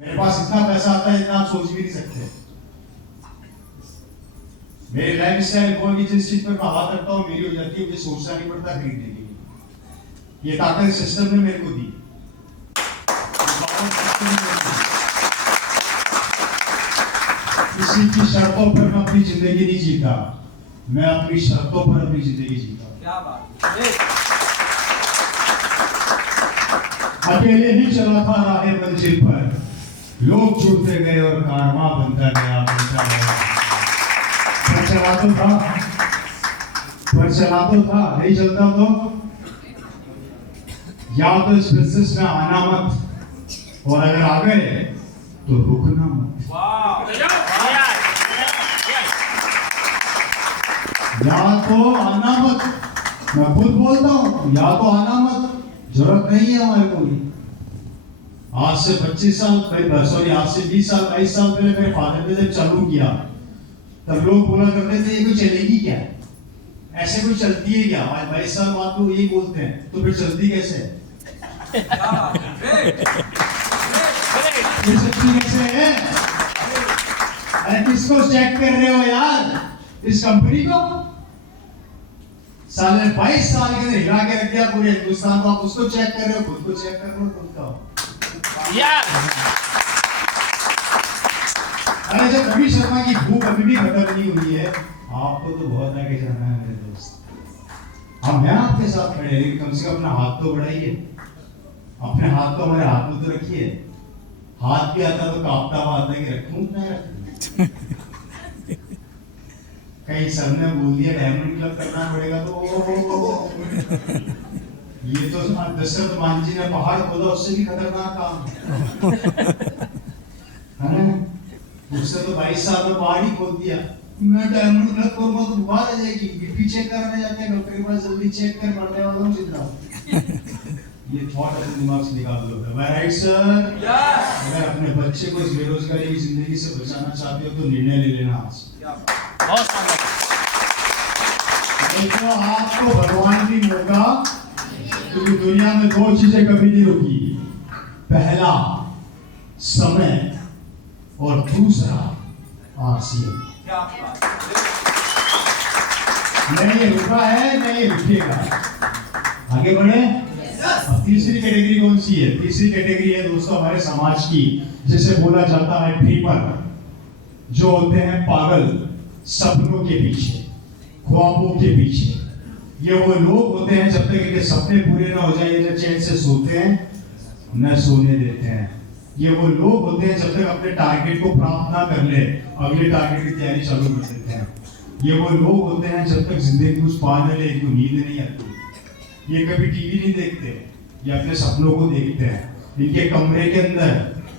मेरे पास इतना पैसा आता है इतना आप सोच भी नहीं सकते। मेरे लाइफ स्टाइल कोई भी जिस चीज पर मैं बात करता हूँ मेरी हो जाती है, मुझे सोचना नहीं पड़ता खरीदने के लिए। ये ताकत सिस्टम ने मेरे को दी। किसी की शर्तों पर मैं अपनी जिंदगी नहीं जीता, मैं अपनी शर्तों पर अपनी जिंदगी जीता। क्या बात है। अकेले ही चला था राह मंजिल पर, लोग जुड़ते गए और कारवां बनता गया। पर चला तो था, नहीं चलता तो या तो इस बिजनेस में आना मत, और अगर आ गए तो रुकना मत। या तो आना मत, मैं खुद बोलता हूँ, या तो आना मत, जरूरत नहीं है हमारे को। आज से 25 साल सॉरी आज से 20 साल 22 साल पहले मेरे फादर ने जब चालू किया तब लोग बोला करते थे ये कोई चलेगी क्या, ऐसे कोई चलती है क्या। आज 22 साल बाद लोग यही बोलते हैं, तो फिर चलती कैसे है, चलती कैसे है। अरे किसको चेक कर रहे हो यार, इस कंपनी को। साले 22 साल के अंदर हिला के रख दिया पूरे हिंदुस्तान को, आप उसको चेक कर रहे हो, खुद को चेक कर रहे हो, खुद का। अरे जब रवि शर्मा की भूख अभी भी खत्म नहीं हुई है, आपको तो बहुत आगे जाना है मेरे दोस्त। हम हैं आपके साथ खड़े, लेकिन कम से कम अपना हाथ तो बढ़ाइए, अपने हाथ को हमारे हाथ में तो रखिए। हाथ भी आता तो कांपता हुआ आता है कि रखूं ना रखूं। कहीं सर ने बोल दिया डायमंड क्लब करना पड़ेगा तो ये तो दशरथ मान जी ने पहाड़ खोदा, उससे भी खतरनाक काम है ना। उससे तो 22 साल में पहाड़ ही खोद दिया। मैं डायमंड क्लब करूंगा तो बुखार आ जाएगी, बीपी चेक कराने जाते हैं डॉक्टर के पास, जल्दी चेक कर, मरने वाला हूं जिंदा। ये थॉट अपने दिमाग से निकाल दो। राइट सर, अगर अपने बच्चे को इस बेरोजगारी की जिंदगी से बचाना चाहते हो तो निर्णय ले लेना आज। देखो आपको भगवान भी मौका, क्योंकि दुनिया में दो चीजें कभी नहीं रुकी, पहला समय और दूसरा आरसीएम। नहीं रुका है, नहीं रुकेगा, आगे बढ़े। अब तीसरी कैटेगरी कौन सी है? तीसरी कैटेगरी है दोस्तों हमारे समाज की, जिसे बोला जाता है ड्रीमर, जो होते हैं पागल सपनों के पीछे, ख्वाबों के पीछे। ये वो लोग होते हैं जब तक इनके सपने पूरे ना हो जाए ये चैन से सोते हैं न सोने देते हैं। ये वो लोग होते हैं जब तक अपने टारगेट को प्राप्त ना कर ले अगले टारगेट की तैयारी चालू कर देते हैं। ये वो लोग होते हैं जब तक जिंदगी कुछ पा न ले इनको नींद नहीं आती। ये कभी टीवी नहीं देखते, ये अपने सपनों को देखते हैं। इनके कमरे के अंदर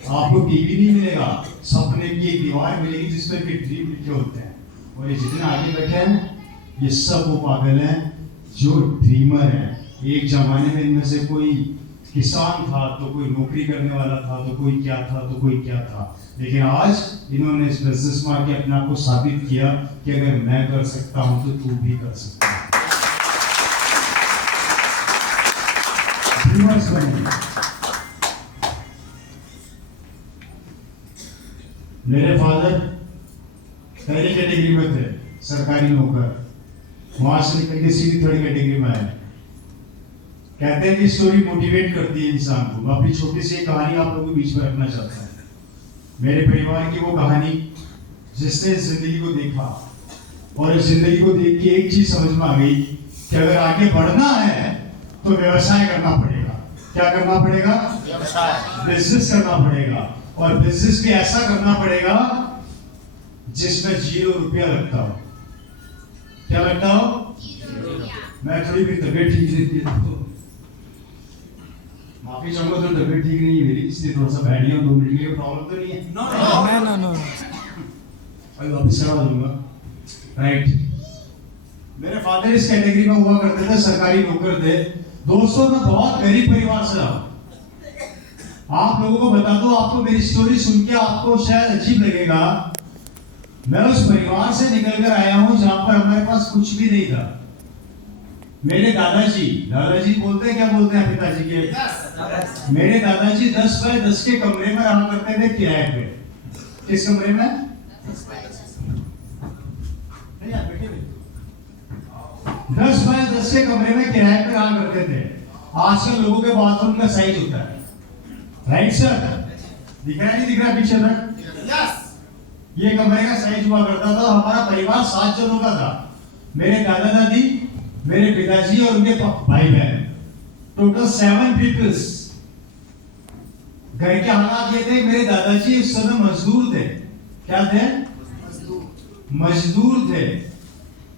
आपको टीवी नहीं मिलेगा, सपने की एक दीवार मिलेगी जिसमें के ड्रीम लिखे होते हैं। और ये जितने आगे बैठे हैं ये सब वो पागल हैं जो ड्रीमर हैं। एक जमाने में इनमें से कोई किसान था तो कोई नौकरी करने वाला था तो कोई क्या था तो कोई क्या था, लेकिन आज इन्होंने इस बिजनेस में आके अपने आप को साबित किया कि अगर मैं कर सकता हूं तो तू भी कर सकता है। ड्रीमर्स बने। मेरे फादर पहली कैटेगरी में थे, सरकारी नौकर, वहां से निकल के सीधी थर्ड कैटेगरी में आए। कहते हैं कि स्टोरी मोटिवेट करती है इंसान को। मैं अपनी छोटी सी कहानी आप लोगों के बीच में रखना चाहता हूँ। मेरे परिवार की वो कहानी जिसने जिंदगी को देखा और इस जिंदगी को देख के एक चीज समझ में आ गई कि अगर आगे बढ़ना है तो व्यवसाय करना पड़ेगा। क्या करना पड़ेगा? व्यवसाय, बिजनेस करना पड़ेगा। और बिजनेस भी ऐसा करना पड़ेगा जिसमें 0 रुपया लगता हो। क्या लगता हो? मैं थोड़ी भी तबीयत ठीक नहीं है, माफी चाहूंगा, तो तबीयत ठीक नहीं है मेरी, इसलिए थोड़ा सा बैठ गया। 2 मिनट के लिए प्रॉब्लम तो नहीं है? नो। अभी वापस करवा दूंगा। राइट, मेरे फादर इस कैटेगरी में हुआ करते थे, सरकारी नौकर थे। दोस्तों मैं बहुत गरीब परिवार से रहा। आप लोगों को बता दो, आपको मेरी स्टोरी सुन के आपको शायद अजीब लगेगा। मैं उस परिवार से निकल कर आया हूं जहां पर हमारे पास कुछ भी नहीं था। मेरे दादाजी बोलते हैं, क्या बोलते हैं पिताजी के? मेरे दादाजी 10 बाय 10 के कमरे में रहा करते थे किराए पे। किस कमरे में? नहीं यार बैठे थे। 10 बाय 10 के कमरे में किराए पे रहा करते थे। आजकल लोगों के बाथरूम का साइज होता है, राइट सर? दिख रहा नहीं दिख रहा पीछे तक? यस। ये कमरे का साइज हुआ करता था। हमारा परिवार 7 जनों का था। मेरे दादा दादी, मेरे पिताजी और उनके भाई बहन, टोटल 7 पीपल्स। घर के हालात ये थे, मेरे दादाजी उस समय मजदूर थे। क्या थे? मजदूर थे,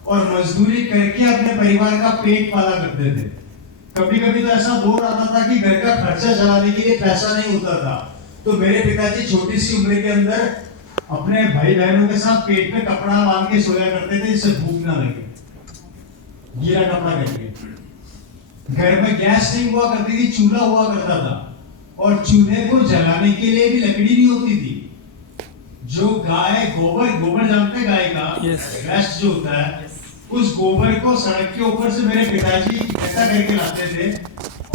और मजदूरी करके अपने परिवार का पेट पाला करते थे। कभी कभी तो ऐसा दौर आता था कि घर का खर्चा चलाने के लिए पैसा नहीं होता था, तो मेरे पिताजी छोटी सी उम्र के अंदर अपने भाई बहनों के साथ पेट पे कपड़ा बांध के सोया करते थे, जिससे भूख ना लगे, गीला कपड़ा करके। घर में गैस नहीं हुआ करती थी, चूल्हा हुआ करता था, और चूल्हे को जलाने के लिए भी लकड़ी नहीं होती थी। जो गाय गोबर जानते हैं, गाय का वेस्ट जो होता है, उस गोबर को सड़क के ऊपर से मेरे पिताजी इकट्ठा करके लाते थे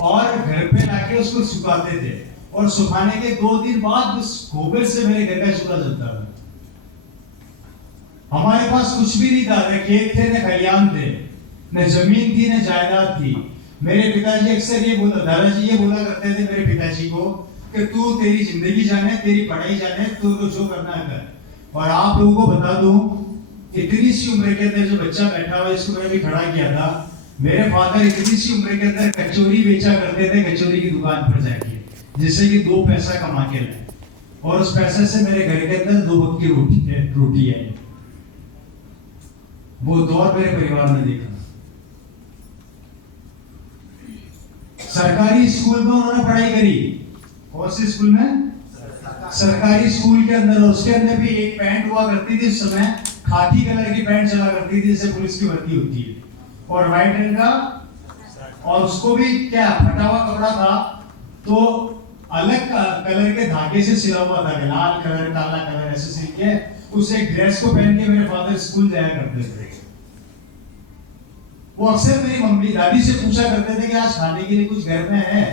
और घर पे लाके उसको सुखाते थे, और सुखाने के 2 दिन बाद उस गोबर से मेरे घर का चूल्हा जलता था। हमारे पास कुछ भी नहीं था, न खेत थे, न खलियान थे, न जमीन थी, न जायदाद थी। मेरे पिताजी अक्सर ये बोला, दादाजी ये बोला करते थे मेरे पिताजी को कि तू तेरी जिंदगी जाने, तेरी पढ़ाई जाने, तू तो जो करना है कर। और आप लोगों को बता दूं, इतनी सी उम्र के अंदर जो बच्चा बैठा हुआ है, इसको मैंने भी खड़ा किया था, मेरे फादर इतनी सी उम्र के अंदर कचौरी बेचा करते थे, कचौरी की दुकान पर जाके, जिससे कि 2 पैसा कमा के लाए, और उस पैसे से मेरे घर के अंदर 2 वक्त की रोटी है। वो दौर मेरे परिवार ने देखा। सरकारी स्कूल में उन्होंने पढ़ाई करी। कौन सी स्कूल में? सरकारी स्कूल के अंदर। उसके अंदर भी एक पैंट हुआ करती थी उस समय, खाकी कलर की पैंट चला करती थी, जैसे पुलिस की भर्ती होती है, और व्हाइट रंग का, और उसको भी क्या फटा हुआ कपड़ा था, तो अलग कलर के धागे से सिला हुआ था, लाल कलर, काला कलर, ऐसे सिल के उस एक ड्रेस को पहन के मेरे फादर स्कूल जाया करते थे। वो अक्सर मेरी मम्मी दादी से पूछा करते थे कि आज खाने के लिए कुछ घर में है,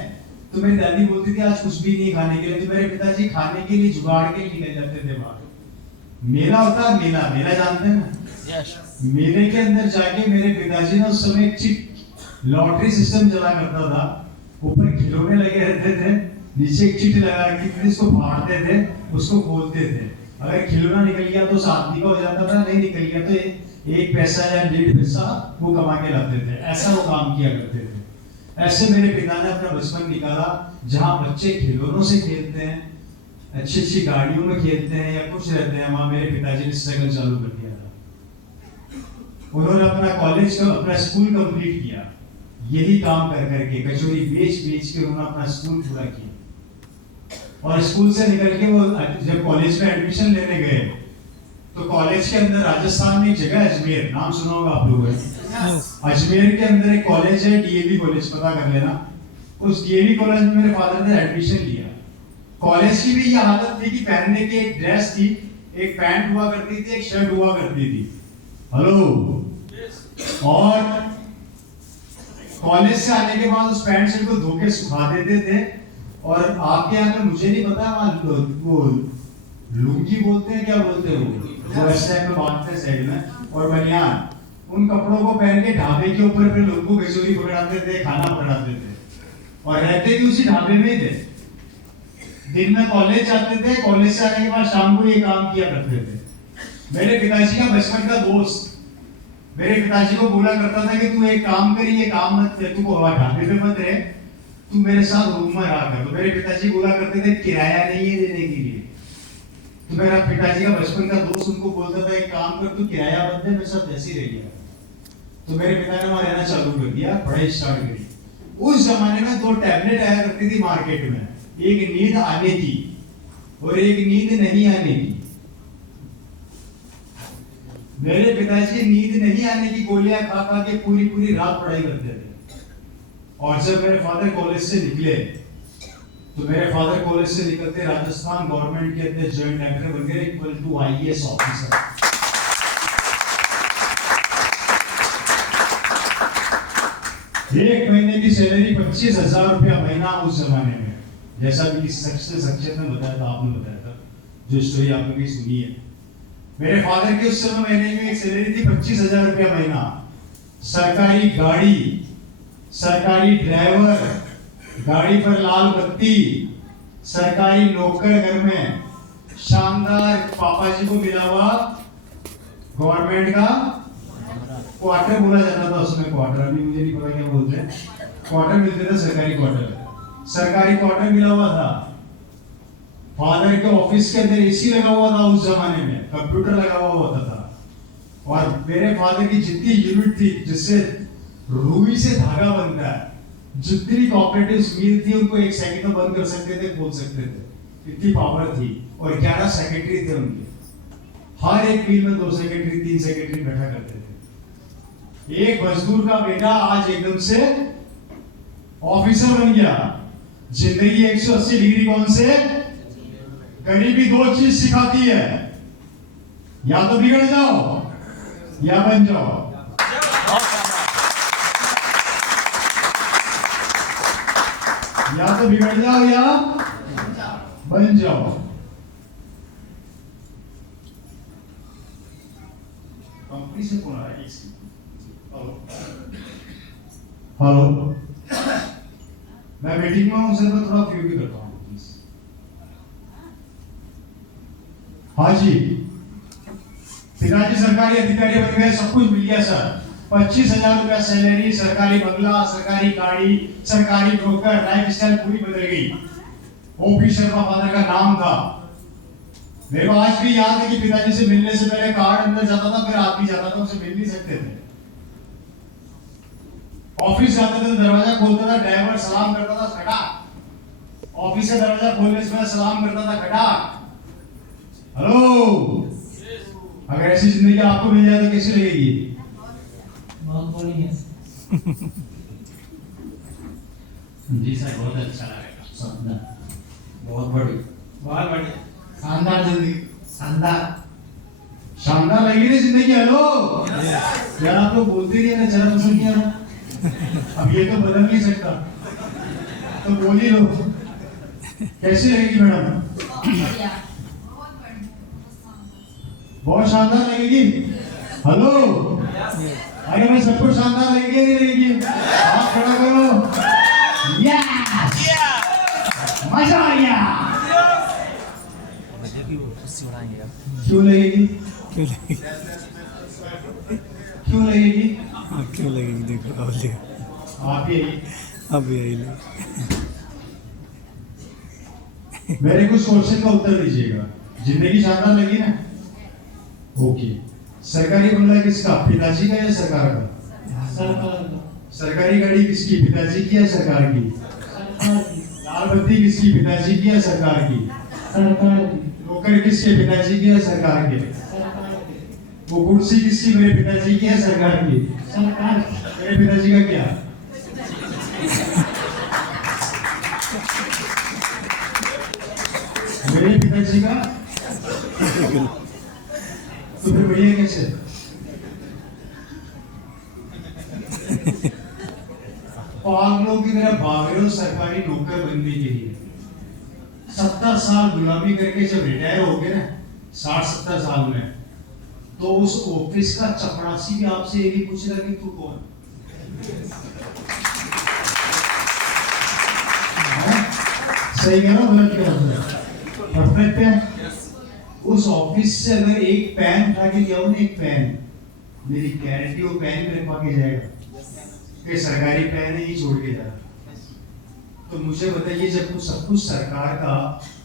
तो मेरी दादी बोलती थी आज कुछ भी नहीं खाने के लिए, तो मेरे पिताजी खाने के लिए जुगाड़ के लिए निकल जाते थे बाहर। मेला होता है, मेला जानते हैं ना? मेले के अंदर जाके मेरे पिताजी ने उस समय एक लॉटरी सिस्टम चला करता था, ऊपर खिलौने लगे रहते थे, नीचे एक चिट लगा रखी थी, उसको फाड़ते थे, उसको खोलते थे, अगर खिलौना निकल गया तो उस आदमी का हो जाता था, नहीं निकल गया तो 1 पैसा या 1.5 पैसा वो कमा के लाते थे। ऐसा वो काम किया करते थे। ऐसे मेरे पिता ने अपना बचपन निकाला, जहाँ बच्चे खिलौनों से खेलते हैं, अच्छी अच्छी गाड़ियों में खेलते हैं या कुछ रहते हैं, वहां मेरे पिताजी ने स्ट्रगल चालू कर दिया था। उन्होंने अपना कॉलेज का, अपना स्कूल कंप्लीट किया, यही काम कर करके, कचौरी बेच बेच के उन्होंने अपना स्कूल पूरा किया। और स्कूल से निकल के वो जब कॉलेज में एडमिशन लेने गए, तो कॉलेज के अंदर राजस्थान में एक जगह है अजमेर, नाम सुना होगा आप लोगों ने। अजमेर के अंदर एक कॉलेज है, डीएवी कॉलेज, पता कर लेना। उस डीएवी कॉलेज में मेरे फादर ने एडमिशन लिया। कॉलेज की भी ये हालत थी कि पहनने की एक ड्रेस थी, एक पैंट हुआ करती थी, एक शर्ट हुआ करती थी। हेलो। और कॉलेज से आने के बाद उस पैंट शर्ट को धो के सुखा देते थे, और आपके यहाँ पे मुझे नहीं पता, वो लुंगी बोलते हैं, क्या बोलते हो, वो ऐसे टाइप में बांधते हैं साइड में, और बनियान, उन कपड़ों को पहन के ढाबे के ऊपर फिर लोगों को कचौरी पकड़ाते थे, खाना पकड़ाते थे, और रहते भी उसी ढाबे में थे। दिन में कॉलेज जाते थे, कॉलेज से आने के बाद शाम को ये काम किया करते थे। मेरे पिताजी का बचपन का दोस्त मेरे पिताजी को बोला करता था कि तू एक काम कर, ये काम मत कर, तू ढाबे पे मत रहे, तू मेरे साथ रूम में रहा कर। तो मेरे पिताजी बोला करते थे किराया नहीं है देने के लिए, तो मेरा पिताजी का बचपन का दोस्त उनको बोलता था एक काम कर, तू किराया मत दे, मेरे साथ ऐसे ही रह गया। तो मेरे पिता ने वहां रहना चालू कर दिया, पढ़ाई स्टार्ट करी। उस जमाने में 2 टैबलेट आया करती थी मार्केट में, एक नींद आने की और एक नींद नहीं आने की। मेरे पिताजी नींद नहीं आने की गोलियां खा खा के पूरी पूरी रात पढ़ाई करते थे। और जब मेरे फादर कॉलेज से निकले, तो मेरे फादर कॉलेज से निकलते राजस्थान गवर्नमेंट के अंदर जॉइंट डायरेक्टर बन गए, इक्वल टू आईएएस ऑफिसर। एक महीने की सैलरी 25,000 रुपया महीना उस जमाने में, जैसा भी किसी संक्षेप में बताया था, आपने बताया था, जो स्टोरी आपने भी सुनी है। मेरे फादर की उस समय महीने में एक सैलरी थी 25,000 रुपया महीना, सरकारी गाड़ी, सरकारी ड्राइवर, गाड़ी पर लाल बत्ती, सरकारी नौकर घर में, शानदार पापा जी को मिला हुआ गवर्नमेंट का क्वार्टर बोला जाता था उसमें, क्वार्टर, अभी मुझे नहीं पता क्या बोलते हैं, क्वार्टर मिलते थे, सरकारी क्वार्टर, सरकारी क्वार्टर मिला हुआ था। फादर के ऑफिस के अंदर एसी लगा हुआ था उस जमाने में, कंप्यूटर लगा हुआ होता था, और मेरे फादर की जितनी यूनिट थी जिससे रुई से धागा बनता है, जितनी कोऑपरेटिव्स मिल थी उनको एक सेकंड में बंद कर सकते थे, खोल सकते थे, इतनी पावर थी। और 11 सेक्रेटरी थे उनके, हर एक मिल में 2 सेक्रेटरी 3 सेक्रेटरी बैठा करते थे। एक मजदूर का बेटा आज एकदम से ऑफिसर बन गया। जिंदगी 180 डिग्री कौन से गरीबी 2 चीज सिखाती है, या तो बिगड़ जाओ या बन जाओ। या तो बिगड़ जाओ या बन जाओ। कंपनी से कौन आ रहा है? हेलो, मैं मीटिंग में हूं सर, मैं थोड़ा फ्यू भी करता हूं प्लीज। हाँ जी, पिताजी सरकारी अधिकारी बन गए, सब कुछ मिल गया सर, 25,000 रुपया सैलरी, सरकारी बंगला, सरकारी गाड़ी, सरकारी नौकर, लाइफस्टाइल पूरी बदल गई। ओपी शर्मा फादर का नाम था। मेरे को आज भी याद है कि पिताजी से मिलने से पहले कार्ड अंदर जाता था, फिर आदमी जाता था, उनसे मिल नहीं सकते थे। ऑफिस जाते थे, दरवाजा खोलता था, ड्राइवर सलाम करता था खटाक, ऑफिस से दरवाजा खोलने से पहले सलाम करता था खटाक, हेलो। अगर ऐसी जिंदगी आपको मिल जाए तो कैसी लगेगी? बहुत बोली है जी सर, बहुत अच्छा लगा, शानदार, बहुत बड़ी, बहुत बढ़िया, शानदार जिंदगी, शानदार, शानदार लगी ना जिंदगी। हेलो यार, आप लोग बोलते ही ना, चला पसंद नहीं आ रहा। अब ये तो बदल नहीं सकता, तो बोल ही लो। कैसी लगेगी मैडम? बहुत शानदार लगेगी। हेलो, अरे मैं सबको शानदार लगेगी नहीं लगेगी? आप खड़ा करो। यस, मजा आ गया। क्यों लगेगी? क्यों लगेगी? क्यों लगेगी? देखो अब देखो, आप ही अब यही लो। मेरे कुछ क्वेश्चन का उत्तर दीजिएगा। जिंदगी शानदार लगी ना? ओके। सरकारी बंगला किसका, पिताजी का या सरकार का? सरकार, सरकारी गाड़ी किसकी, पिताजी की या सरकार की? सरकार की, लाल बत्ती किसकी, पिताजी की या सरकार की? सरकार की, नौकर किसके, पिताजी की या सरकार के? सरकार की, वो कुर्सी किसकी, मेरे पिताजी की या सरकार की? सरकार की, मेरे पिताजी का क्या? मेरे पिताजी का तो फिर बढ़िया कैसे? पागलों की तरह भाग रहे हो सरकारी नौकर बनने के लिए। 70 साल गुलामी करके जब रिटायर हो गए ना, 60-70 साल में, तो उस ऑफिस का चपरासी भी आपसे यही पूछ रहा कि तू कौन? सही कह रहा हूं, गलत कह रहा हूं? परफेक्ट है। उस ऑफिस से अगर एक पेन उठा के लिया हो ना, एक पेन, मेरी गारंटी वो पेन में रखवा के जाएगा कि सरकारी पेन है, ये छोड़ के जा रहा। तो मुझे बताइए, जब कुछ सब कुछ सरकार का,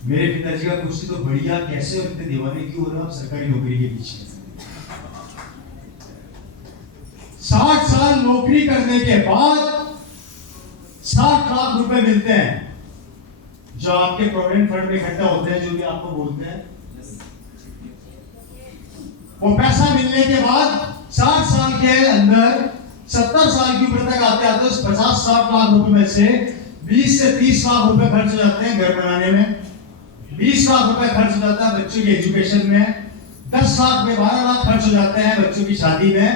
मेरे पिताजी का कुछ तो बढ़िया, कैसे और इतने दीवाने क्यों हो रहे हो आप सरकारी नौकरी के पीछे? 60 साल नौकरी करने के बाद 60 लाख रुपए मिलते हैं, जो आपके प्रोविडेंट फंड में इकट्ठा होते हैं, जो भी आपको बोलते हैं। वो पैसा मिलने के बाद 60 साल के अंदर 70 साल की उम्र तक आते आते उस 50-60 लाख रुपए में से 20 से 30 लाख रुपए खर्च हो जाते हैं घर बनाने में, 20 लाख रुपए खर्च हो जाता है बच्चों की एजुकेशन में, 10 लाख में 12 लाख खर्च हो जाते हैं बच्चों की शादी में,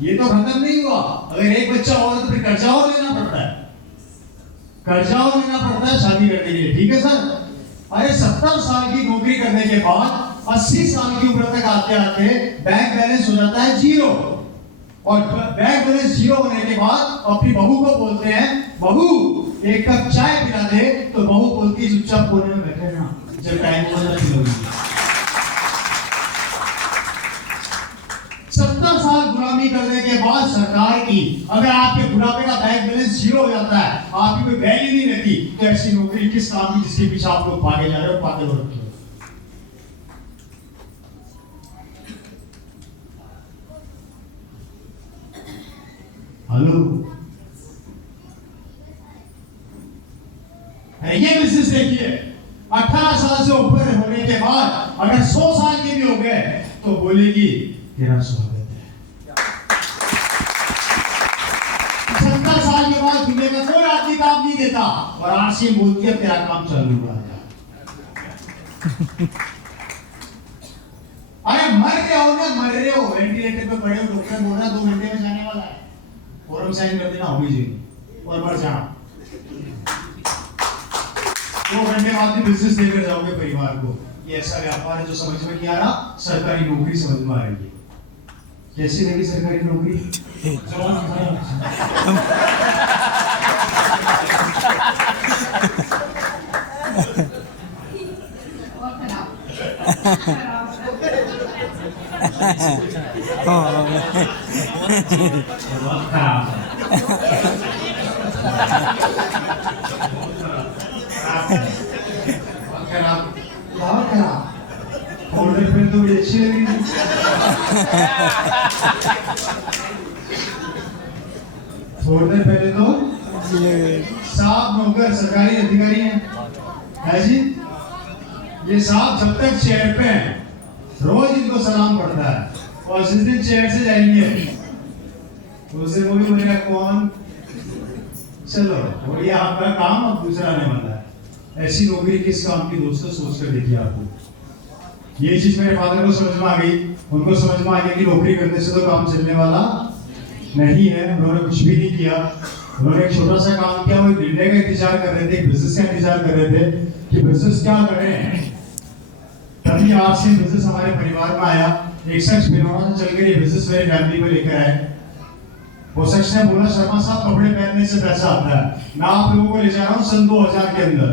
ये तो खत्म नहीं हुआ। अगर एक बच्चा और तो फिर कर्जा और लेना पड़ता है, कर्जा और लेना पड़ता है शादी करने के लिए। ठीक है सर। अरे 70 साल की नौकरी करने के बाद 80 साल की उम्र तक आते आते बैंक बैलेंस हो जाता है 0। और बैंक बैलेंस 0 होने के बाद अपनी बहू को बोलते हैं, बहू एक कप चाय पिला दे, तो बहू बोलती है चुपचाप कोने में बैठे ना, जब टाइम होगा तब पिलाऊंगी। 70 साल गुलामी करने के बाद सरकार की अगर आपके बुढ़ापे का बैंक बैलेंस 0 हो जाता है, आपकी कोई वैल्यू नहीं रहती, तो ऐसी नौकरी किस काम की जिसके पीछे आप लोग भागे जा रहे हो, पागल हो रखे हो। हेलो, ये बिजनेस देखिए, 18 साल से ऊपर होने के बाद अगर 100 साल के भी हो गए तो बोलेगी तेरा स्वागत है। 70 साल के बाद दुनिया का कोई आदमी काम नहीं देता और आरसी बोलती है तेरा काम चालू हुआ है। अरे मर रहे हो ना, मर रहे हो, वेंटिलेटर पे पड़े हो, डॉक्टर बोल रहा 2 घंटे में जाने वाला है, फॉर्म साइन कर देना होगी जी और मर जाना। 2 घंटे बाद भी बिजनेस लेकर जाओगे परिवार को। ये ऐसा व्यापार है जो समझ में नहीं आ रहा। सरकारी नौकरी समझ में आ रही है। कैसी लगी सरकारी नौकरी? बहुत खराब खराब बहुत खराब। ऑर्डर पे तो बड़ी अच्छी लगी थी। थोड़ी देर पहले तो साहब नौकर सरकारी अधिकारी है जी। ये साहब जब तक चेयर पे हैं रोज इनको सलाम पड़ता है और जिस दिन चेयर से जाएंगे उस दिन वो भी बोलेगा कौन, चलो और ये आपका काम अब दूसरा आने वाला है। ऐसी नौकरी किस काम की दोस्तों, सोच कर देखिए आपको। ये चीज मेरे फादर को समझ में आ गई, उनको समझ में आ गया कि नौकरी करने से तो काम चलने वाला नहीं है। उन्होंने कुछ भी नहीं किया। उन्होंने एक छोटा सा काम किया, वो निर्णय का इंतजार कर रहे थे, बिजनेस का इंतजार कर रहे थे कि बिजनेस क्या करें। तभी आपसे बिजनेस हमारे परिवार में आया। एक शख्स बिनौरा से चलकर ये बिजनेस मेरी फैमिली में लेकर आए। वो शख्स ने बोला शर्मा साहब कपड़े पहनने से पैसा आता है, मैं आप लोगों को ले जा रहा हूँ सन 2000 के अंदर।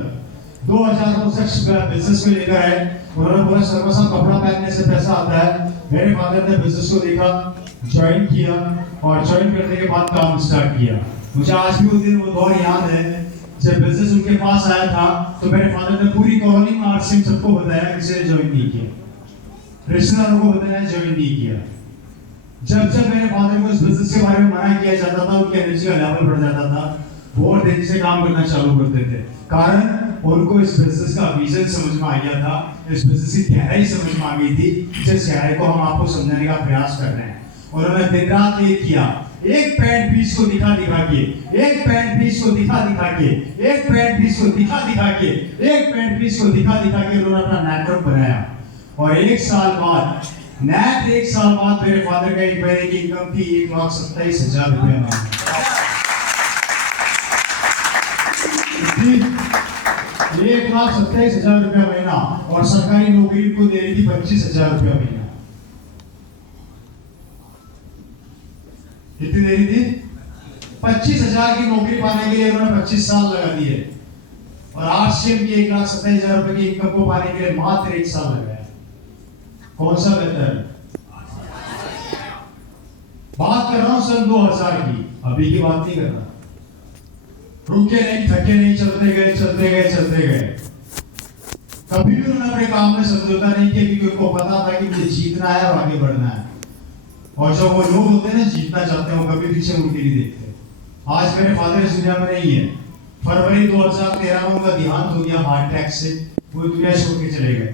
2000 वो शख्स बिजनेस को लेकर आए। उन्होंने बोला शर्मा साहब कपड़ा पहनने से पैसा आता है। मेरे फादर ने बिजनेस को देखा, ज्वाइन किया और ज्वाइन करने के बाद काम स्टार्ट किया। मुझे आज भी वो दिन वो दौर याद है जब बिजनेस उनके पास आया था तो मेरे फादर ने पूरी कॉलोनी में आरसीएम सबको बताया, किसी ने ज्वाइन नहीं किया, रिश्तेदारों को बताया ज्वाइन नहीं किया। जब जब मेरे फादर को इस बिजनेस के बारे में मना किया जाता था, उनकी एनर्जी का लेवल बढ़ जाता था, वो और तेजी से काम करना चालू करते थे। कारण उनको इस बिजनेस का विजन समझ में आ गया था, इस बिजनेस की गहराई समझ में आ गई थी, जिस गहराई को हम आपको समझाने का प्रयास कर रहे हैं। और उन्होंने दिन रात एक किया, एक पैंट पीस को दिखा के, एक पैंट पीस को दिखा के, एक पैंट पीस को दिखा के, एक पैंट पीस को दिखा के उन्होंने अपना नेटवर्क बनाया। और 1 साल बाद मेरे फादर का एक महीने की इनकम थी 1,27,000 रुपया महीना। 1,27,000 रुपया महीना और सरकारी नौकरी को दे रही थी 25,000 रुपया महीना। कितनी दे रही थी? 25,000 की नौकरी पाने के लिए उन्होंने 25 साल लगा दिए और आरसीएम की 1,27,000 रुपए की इनकम को पाने के लिए मात्र 1 साल लगाया। कौन सा बेहतर है? बात कर रहा हूं सन 2000 की, अभी की बात नहीं कर रहा। रुके नहीं, थके नहीं, चलते गए। कभी भी उन्होंने अपने काम में समझौता नहीं किया क्योंकि उनको पता था कि मुझे जीतना है और आगे बढ़ना है। और जो वो लोग होते हैं ना जीतना चाहते हैं, वो कभी पीछे मुड़ के नहीं देखते। आज मेरे फादर इस दुनिया में नहीं है। फरवरी 2013 में उनका देहांत हो गया हार्ट अटैक से, वो दुनिया छोड़ के चले गए।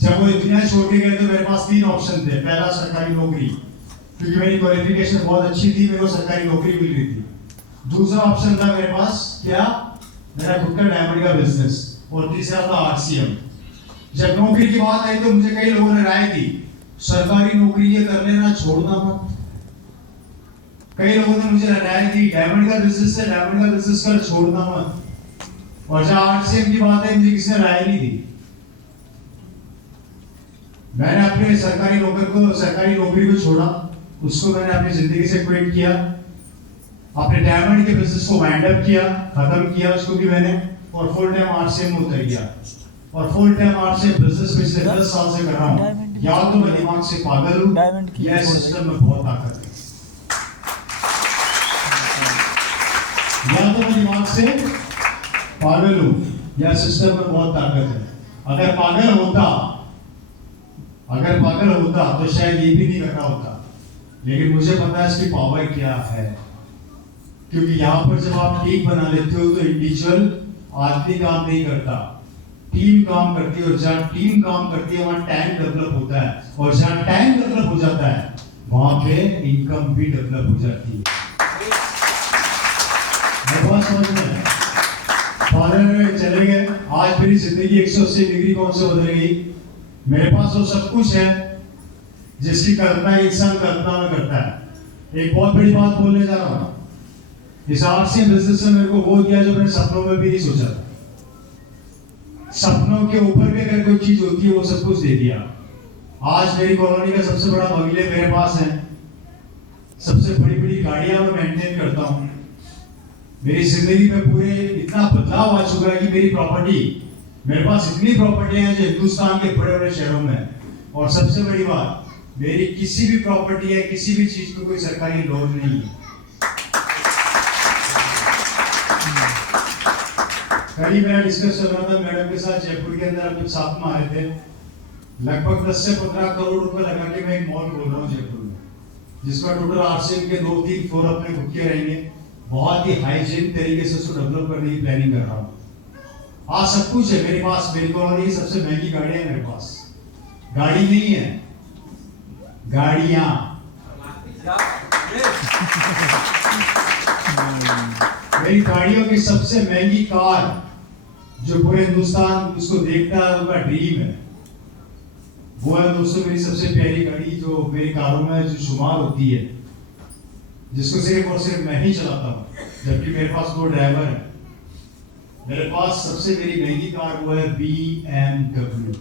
जब वो दुनिया छोड़ के गए तो मेरे पास 3 ऑप्शन थे। पहला सरकारी नौकरी, क्योंकि मेरी क्वालिफिकेशन बहुत अच्छी थी, मेरे को सरकारी नौकरी मिल रही थी। दूसरा ऑप्शन था मेरे पास क्या, मेरा खुद का डायमंड का बिजनेस, और तीसरा था आरसीएम। जब नौकरी की बात आई तो मुझे कई लोगों ने राय दी सरकारी नौकरी ये कर लेना, छोड़ना मत। कई लोगों ने मुझे रटाया कि डायमंड का बिजनेस है, डायमंड का बिजनेस कर, छोड़ना मत। और जहां आरसीएम की बात है, मुझे किसी ने राय नहीं दी। मैंने अपने सरकारी नौकरी को छोड़ा, उसको मैंने अपनी जिंदगी से क्विट किया, अपने डायमंड के बिजनेस को वाइंड अप किया, खत्म किया उसको भी मैंने, और फुल टाइम आरसीएम में उतर गया। और फुल टाइम आरसीएम बिजनेस पिछले 10 साल से कर रहा हूँ। या तो मैं दिमाग से पागल हूँ या सिस्टम में बहुत ताकत है। या तो मैं दिमाग से पागल हूँ या सिस्टम में बहुत ताकत है। अगर पागल होता तो शायद ये भी नहीं कर रहा होता। लेकिन मुझे पता है इसकी पावर क्या है, क्योंकि यहाँ पर जब आप टीम बना लेते हो तो इंडिविजुअल आदमी काम नहीं करता, टीम काम करती है। और जहाँ टीम काम करती है वहाँ टैंक डेवलप होता है, और जहाँ टैंक डेवलप हो जाता है वहाँ पे इनकम भी डेवलप हो जाती है। फादर चले गए, आज मेरी जिंदगी 180 डिग्री कौन से बदल गई। मेरे पास वो सब कुछ है जिसकी कल्पना इंसान कल्पना में करता है। एक बहुत बड़ी बात बोलने जा रहा हूँ, इस आरसीएम बिजनेस ने मेरे को वो दिया जो मैंने सपनों में भी नहीं सोचा था। सपनों के ऊपर भी अगर कोई चीज होती है वो सब कुछ दे दिया। आज मेरी कॉलोनी का सबसे बड़ा बंगले मेरे पास है, सबसे बड़ी बड़ी गाड़ियां मैं मेंटेन करता हूँ। मेरी जिंदगी में पूरे इतना बदलाव आ चुका है कि मेरी प्रॉपर्टी, मेरे पास इतनी प्रॉपर्टी है जो हिंदुस्तान के बड़े बड़े शहरों में है। और सबसे बड़ी बात, मेरी किसी भी प्रॉपर्टी है, किसी भी चीज को कोई सरकारी लोन नहीं है। कल ही मेरा डिस्कस चल रहा था मैडम के साथ, जयपुर के अंदर हम साथ में आ रहे थे। लगभग 10 से 15 करोड़ रुपए लगा के मैं एक मॉल खोल रहा हूँ जयपुर में, जिसका टोटल आरसीएम के 2-3 फ्लोर अपने खुद के रहेंगे। बहुत ही हाइजीन तरीके से उसको डेवलप करने की प्लानिंग कर रहा हूँ। आज सब कुछ है मेरे पास। मेरी कॉलोनी की सबसे महंगी गाड़ियां है मेरे पास। गाड़ी नहीं है, गाड़ियां। मेरी गाड़ियों की सबसे महंगी कार जो पूरे हिंदुस्तान उसको देखता है, उनका ड्रीम है, वो है दोस्तों मेरी सबसे प्यारी गाड़ी जो मेरी कारों में जो शुमार होती है, जिसको सिर्फ और सिर्फ मैं ही चलाता हूँ, जबकि मेरे पास 2 ड्राइवर हैं। मेरे पास सबसे मेरी महंगी कार वो है BMW,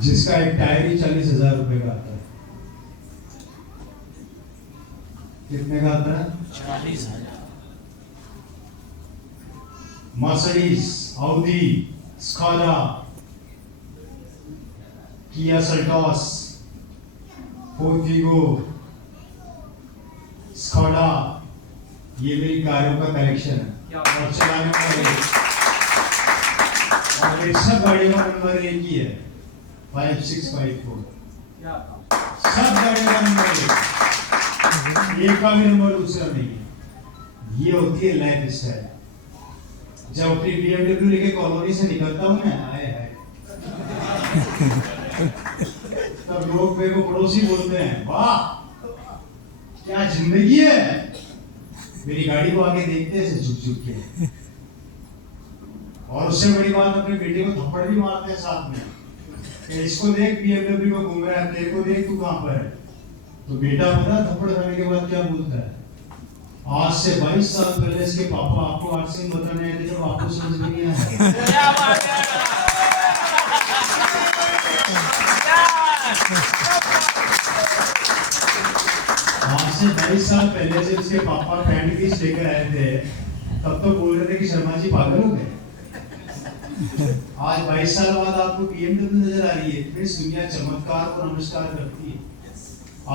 जिसका एक टायर ही 40,000 रुपए का आता है। कितने का आता है? 40,000। Mercedes, Audi, Skoda, Kia Seltos, Ford Figo, Skoda, ये मेरी कारों का कलेक्शन है। और चलाने का और मेरी सब गाड़ियों का नंबर एक ही है, 5654। सब गाड़ियों का नंबर एक का भी नंबर दूसरा नहीं है। ये होती है लाइफ स्टाइल। जब अपनी BMW लेके कॉलोनी से निकलता हूँ ना, आए है तब लोग मेरे को पड़ोसी बोलते हैं, वाह क्या जिंदगी है। मेरी गाड़ी को आगे देखते हैं झुक के। और उससे बड़ी बात, अपने बेटे को थप्पड़ भी मारते हैं साथ में। इसको देख BMW में घूम रहा है, तेरे को देख तू कहां पर है। तो बेटा पता थप्पड़ खाने के बाद क्या बोलता है, आज से 22 साल पहले इसके पापा आपको आरसीएम बताने आए थे, जब आपको समझ में नहीं आया। आज से 22 साल पहले जब इसके पापा पैंट पीस लेकर आए थे, तब तो बोल रहे थे कि शर्मा जी पागल हो गए। आज 22 साल बाद आपको BMW नजर आ रही है। इस दुनिया चमत्कार को नमस्कार करती है।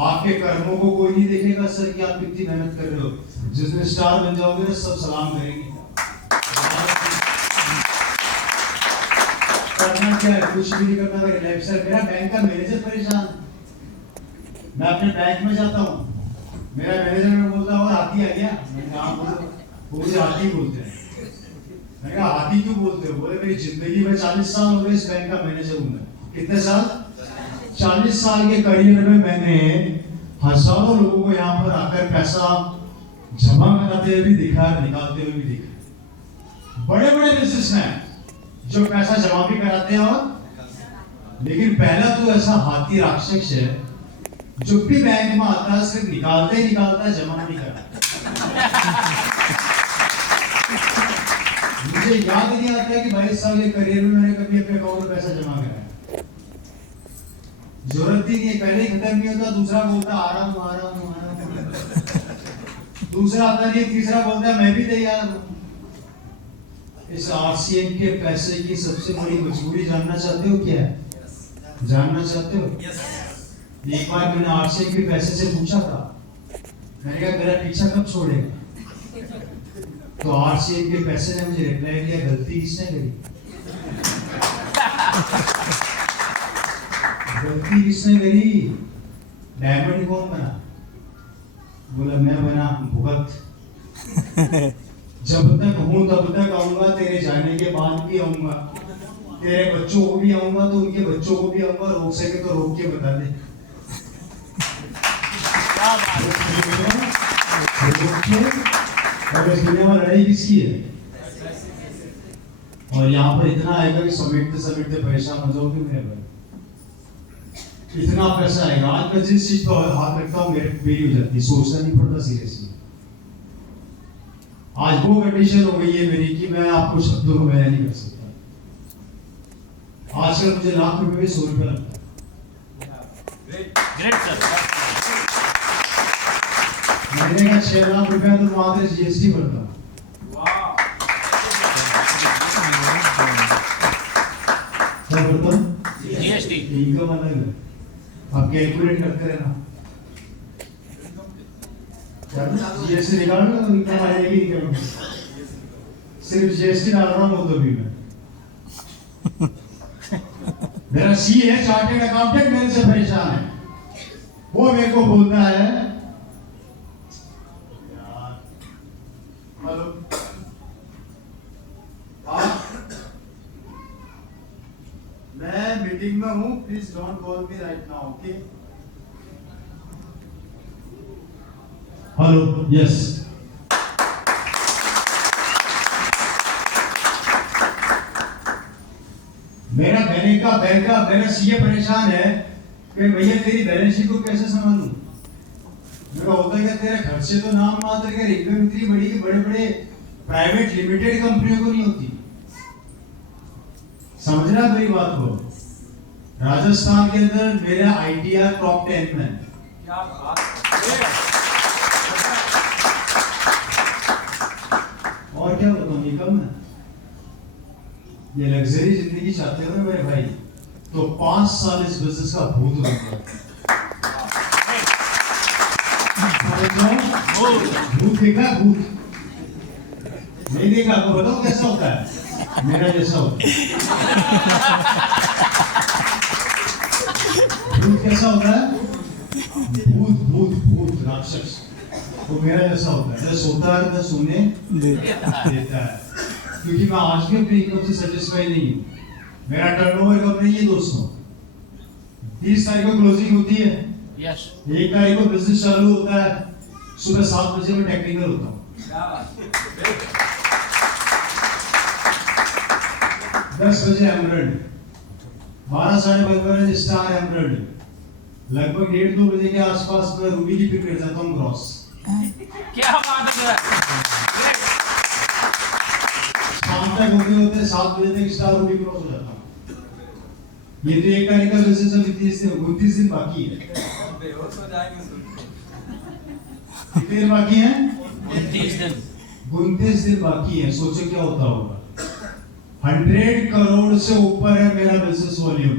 आपके कर्मों को कोई नहीं देखेगा सर कि आप कितनी मेहनत कर रहे हो। जिस दिन स्टार बन जाओगे ना, सब सलाम करेंगे। करना क्या है, कुछ भी नहीं करना। रिलैक्स है। मेरा बैंक का मैनेजर परेशान, मैं अपने बैंक में जाता हूँ, मेरा मैनेजर में बोलता है हाथी आ गया। मैं कहा बोलो, मुझे हाथी बोलते हैं। मैं कहा हाथी क्यों बोलते हो? बोले मेरी जिंदगी में 40 साल हो गए इस बैंक का मैनेजर हूँ मैं। कितने साल? 40 साल के करियर में मैंने हजारों लोगों को यहाँ पर आकर पैसा जमा कराते हुए भी देखा, निकालते हुए भी देखा। बड़े बड़े बिजनेसमैन जो पैसा जमा भी कराते हैं, और लेकिन पहला तो ऐसा हाथी राक्षस है जब भी बैंक में आता है सिर्फ निकालते ही निकालता है, जमा नहीं करता। मुझे याद ही नहीं आता कि 22 साल के करियर में मैंने कभी अपने अकाउंट में पैसा जमा कराया। जरूरत ही नहीं है, पहले ही खत्म नहीं होता, दूसरा बोलता आ रहा हूँ, दूसरा आता नहीं, तीसरा बोलता है मैं भी तैयार हूँ। इस आरसीएम के पैसे की सबसे बड़ी मजबूरी जानना चाहते हो क्या है? जानना चाहते हो? एक बार मैंने आरसीएम के पैसे से पूछा था, मैंने कहा मेरा पीछा कब छोड़ेगा? तो आरसीएम के पैसे ने मुझे रिप्लाई किया, गलती किसने करी? गलती किसने करी? डायमंड कौन बना? बोला मैं बना भुगत। जब तक हूं तब तक आऊंगा, तेरे जाने के बाद भी आऊंगा, तेरे बच्चों को भी आऊंगा तो उनके बच्चों को भी आऊंगा, रोक सके तो रोक के बता दे। और इस दुनिया में लड़ाई किसकी है? और यहाँ पर इतना आएगा कि समेटते समेटते परेशान हो जाओगे मेरे भाई। इतना पैसा आएगा, आज मैं जिस चीज पर हाथ रखता हूँ मेरी हो जाती है, सोचना नहीं पड़ता सीरियसली। आज वो कंडीशन हो गई है मेरी कि मैं आपको शब्दों में बयान नहीं कर सकता। आजकल मुझे लाख रुपए में 100 रुपया लगता है। Great sir. महीने का 6 लाख रुपया तो मात्र जीएसटी भरता हूँ। क्या भरता हूँ? जीएसटी। इनकम अलग है, आप कैलकुलेट करते रहना। जीएसटी निकाल लो, इनकम आ जाएगी। इनकम सिर्फ जीएसटी डाल रहा हूँ तो भी मैं। मेरा सी है चार्टेड अकाउंटेंट, मेरे से परेशान है। वो मेरे को बोलता है हेलो मैं मीटिंग में हूँ, please don't call me right now, okay? Hello yes. मेरा बैंक का मेरा सीए परेशान है कि भैया तेरी बैलेंस शीट को कैसे संभालूं। मेरा होता है कि तेरे खर्चे तो नाम मात्र के, इनकम इतनी बड़ी कि बड़े बड़े प्राइवेट लिमिटेड कंपनियों को नहीं होती। समझना मेरी बात को। राजस्थान के अंदर मेरा आईटीआर टॉप 10 में। क्या बात है। और क्या बताऊं, ये कम है? ये लग्जरी जिंदगी चाहते हो ना मेरे भाई, तो 5 साल इस बिजनेस का भूत बन गया। भूत देखा? भूत नहीं देखा तो बताओ कैसा होता है? मेरा जैसा होता है। भूत कैसा होता है? भूत भूत भूत राक्षस, वो मेरा जैसा होता है। न सोता है न सोने देता है। क्योंकि मैं आज भी अपनी इनकम से सेटिस्फाई नहीं हूँ। मेरा टर्नओवर कम नहीं है दोस्तों। 30 तारीख को क्लोजिंग होती है, 1 तारीख को बिजनेस चालू होता है, सुबह 7 बजे में टेक्निकल होता हूँ। 10 बजे एमरल्ड, 12 साढ़े 12 बजे स्टार एमरल्ड, लगभग 1:30-2 बजे के आसपास मैं रूबी की पिक कर जाता हूँ क्रॉस। क्या बात है। शाम तक होते 7 बजे तक स्टार रूबी क्रॉस हो जाता हूँ। ये तो 1 तारीख का बिजनेस अभी 29 दिन बाकी है। कितने दिन बाकी हैं? 29 दिन बाकी है। सोचो क्या होता होगा। 100 करोड़ से ऊपर है मेरा बिजनेस वॉल्यूम।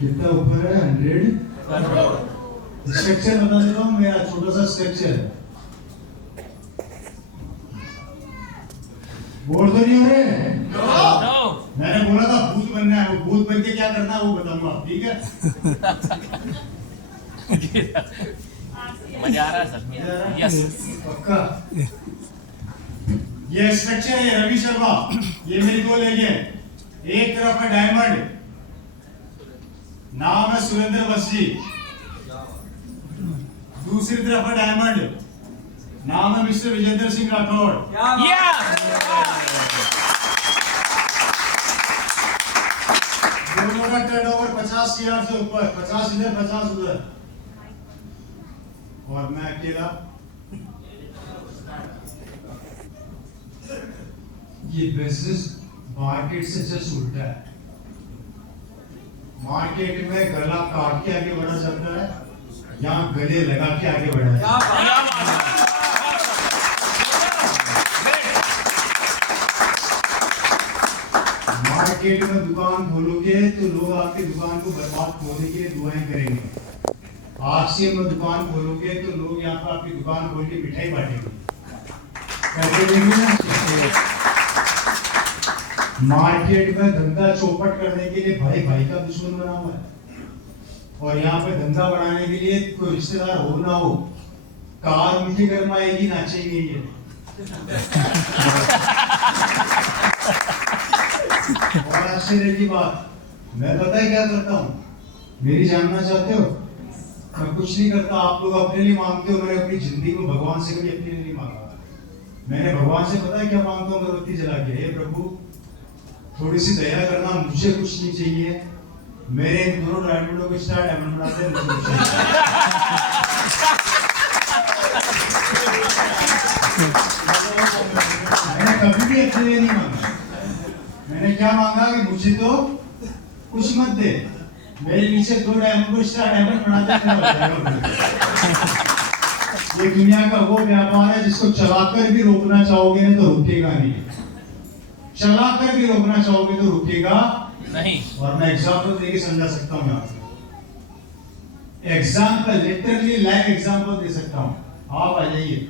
कितना ऊपर है? 100 स्ट्रक्चर बता देता हूँ, मेरा छोटा सा स्ट्रक्चर है। बोर तो नहीं हो रहे? मैंने बोला था भूत बनना है, वो भूत बन के क्या करना है वो बताऊंगा, ठीक है? मजा आ रहा है सर। यस पक्का। ये स्ट्रक्चर है रवि शर्मा, ये मेरे को ले गए। एक तरफ है डायमंड, नाम है सुरेंद्र बस्सी। दूसरी तरफ है डायमंड, नाम है मिस्टर विजेंद्र सिंह राठौड़। दोनों का टर्नओवर 50 करोड़ से ऊपर, 50 इधर 50 उधर, और मैं अकेला। ये बिजनेस मार्केट से जस्ट उल्टा है। मार्केट में गला काट के आगे बढ़ा जाता है, यहाँ गले लगा के आगे बढ़ा जाता है। मार्केट में दुकान खोलोगे तो लोग आपकी दुकान को बर्बाद होने के लिए दुआएं करेंगे। आरसीएम में दुकान खोलोगे तो लोग यहाँ पर आपकी दुकान खोल के मिठाई बांटेंगे। कैसे देंगे ना? मार्केट में धंधा चौपट करने के लिए भाई भाई का दुश्मन बना हुआ है, और यहाँ पे धंधा बढ़ाने के लिए कोई रिश्तेदार हो ना हो, कार मुझे गरमाएगी, नाचेंगे ये। और आश्चर्य की बात, मैं पता है क्या करता हूँ? मेरी जानना चाहते हो? मैं कुछ नहीं करता, आप लोग अपने लिए मांगते हो। मैंने अपनी जिंदगी को भगवान से कभी अपने लिए नहीं मांगा। मैंने भगवान से पता है क्या मांगता हूँ? अगरबत्ती जला के, हे प्रभु थोड़ी सी दया करना, मुझे कुछ नहीं चाहिए, मेरे इन दोनों डायमंडों को स्टार डायमंड बनाते हैं, मुझे कुछ मैंने कभी भी अपने लिए नहीं मांगा। मैंने क्या मांगा कि मुझे तो कुछ मत दे, मेरे नीचे 2 डायमंड को स्टार डायमंड बनाते हैं। ये दुनिया का वो व्यापार है जिसको चलाकर भी रोकना चाहोगे ना तो रुकेगा नहीं, चलाकर भी रोकना चाहोगे तो रुकेगा नहीं। और मैं एग्जांपल देके समझा सकता हूँ आपको, एग्जांपल लिटरली लाइव एग्जांपल दे सकता हूँ। आप आ जाइए,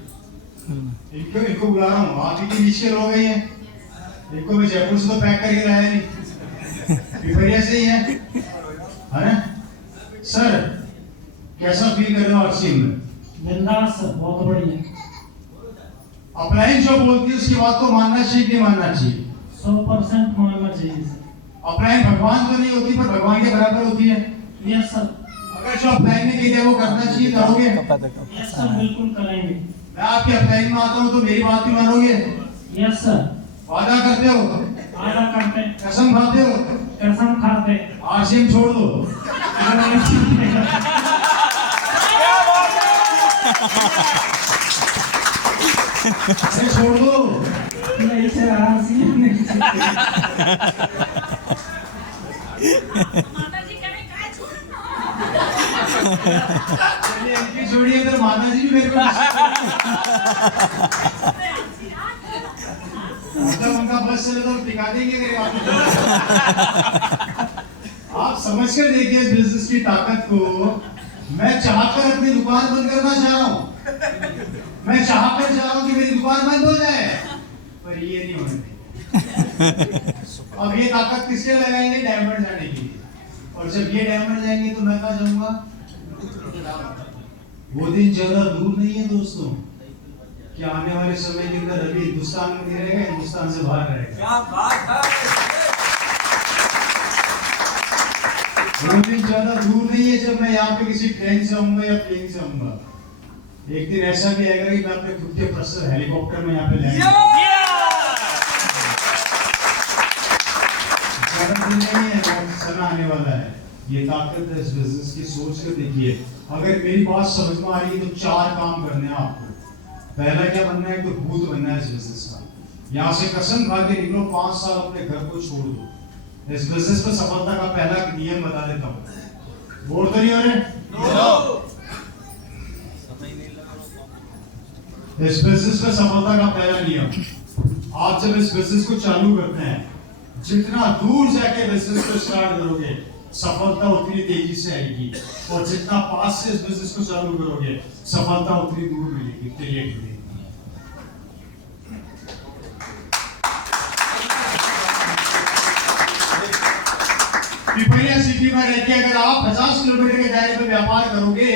इनको बुला रहा हूँ, आप ही के बीच के लोग हैं। इनको मैं जयपुर से तो पैक करके लाया नहीं, पिपरिया से ही है ना? सर कैसा फील कर रहे हो आरसीएम में? बिंदास सर, बहुत बढ़िया। अपलाइन जो बोलती है उसकी बात को मानना चाहिए कि मानना चाहिए? 100% मानना चाहिए सर। अपलाइन भगवान तो नहीं होती, पर भगवान के बराबर होती है। Yes sir. अगर जो अपलाइन ने कही है वो करना चाहिए, करोगे? यस सर, बिल्कुल करेंगे। मैं आपके अपलाइन में आता हूँ तो मेरी बात भी मानोगे? Yes sir. वादा करते हो? वादा करते। कसम खाते हो? कसम खाते। आरसीएम छोड़ दो। अरे छोड़ दो। नहीं सर, आरसीएम नहीं सर। माताजी कहे काय छोड़ना। चलिए इनकी छोड़िए, तो माता जी भी मेरे को मतलब उनका बस चले तो टिका देंगे मेरे आप समझ कर देखिए इस बिजनेस की ताकत को। मैं चाहकर अपनी दुकान बंद करना चाह रहा हूँ, मैं चाहकर चाह रहा हूँ कि मेरी दुकान बंद हो जाए, पर ये नहीं होने देंगे। अब ये ताकत किसके लगाएंगे? डायमंड जाने के लिए। और जब ये डायमंड जाएंगे तो मैं कहाँ जाऊंगा? वो दिन ज्यादा दूर नहीं है दोस्तों कि आने वाले समय के अंदर रवि हिंदुस्तान में नहीं रहेगा, हिंदुस्तान से बाहर रहेगा। क्या बात है! वो दिन ज्यादा दूर नहीं है जब मैं यहाँ पे किसी ट्रेन से आऊंगा या प्लेन से आऊंगा। एक दिन ऐसा भी आएगा कि मैं अपने खुद के पर्सनल हेलीकॉप्टर में यहाँ पे लैंड नहीं है, समय आने वाला है। ये ताकत है इस बिजनेस की। सोच कर देखिए, अगर मेरी बात समझ में आ रही है तो 4 काम करने हैं आपको। पहला क्या बनना है? तो भूत बनना है इस बिजनेस का। यहाँ से कसम खा के निकलो, 5 साल अपने घर को छोड़ दो। इस बिजनेस में सफलता का पहला नियम बता देता हूँ। बोल तो नहीं हो रहे? इस बिजनेस में सफलता का पहला नियम, आप जब इस बिजनेस को चालू करते हैं, जितना दूर जाके बिजनेस को स्टार्ट करोगे सफलता उतनी तेजी से आएगी, और जितना पास से इस बिजनेस को चालू करोगे सफलता उतनी दूर मिलेगी, उतनी लेट मिलेगी। पिपरिया सिटी में रहकर अगर आप 50 किलोमीटर के दायरे में व्यापार करोगे,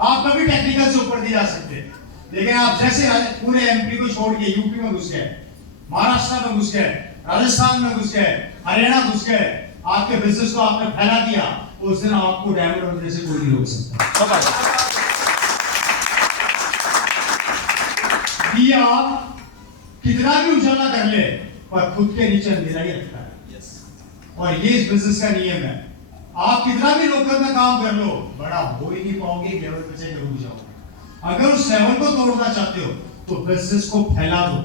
आप कभी टेक्निकल से ऊपर नहीं जा सकते। लेकिन आप जैसे पूरे एमपी को छोड़ के यूपी में घुस गए, महाराष्ट्र में घुस गए, राजस्थान में घुस गए, हरियाणा घुस गए, आपके बिजनेस को आपने फैला दिया, उस दिन आपको डायमंड बनने से कोई नहीं रोक सकता। दिया कितना भी उजाला कर ले पर खुद के नीचे अंधेरा ही रखता है। और ये इस बिजनेस का नियम है, आप कितना भी लोकल में काम कर लो, बड़ा हो ही नहीं पाओगे, लेवल पे से रुक जाओगे। अगर उस लेवल को तोड़ना चाहते हो तो बिजनेस को फैला दो,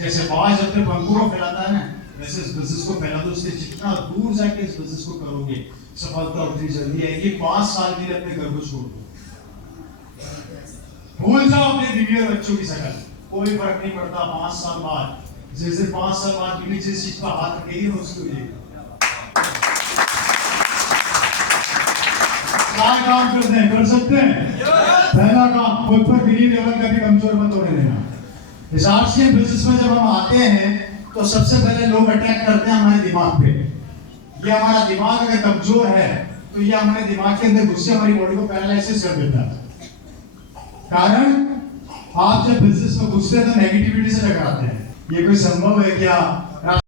जैसे बाज अपने पंखों को फैलाता है ना, वैसे इस बिजनेस को फैला दो। उससे जितना दूर जाके इस बिजनेस को करोगे, सफलता उतनी जल्दी आएगी। 5 साल के लिए अपने घर को छोड़ दो, भूल जाओ अपने बीवी और बच्चों की शकल, कोई फर्क नहीं पड़ता। 5 साल बाद, जिस दिन 5 साल बाद बीवी जिस चीज पर हाथ रखेगी ना, उसको मिलेगा। क्या काम करते हैं, कर सकते हैं। पहला काम, खुद पर बिलीव लेवल कभी कमजोर मत होने देना। इस आर्ट्स बिजनेस में जब हम आते हैं तो सबसे पहले लोग अटैक करते हैं हमारे दिमाग पे। ये हमारा दिमाग अगर कमजोर है तो ये हमारे दिमाग के अंदर घुस के हमारी बॉडी को पैरालाइसिस कर देता है। कारण आप जब बिजनेस में घुसते हैं तो नेगेटिविटी से टकराते हैं। ये कोई संभव है क्या?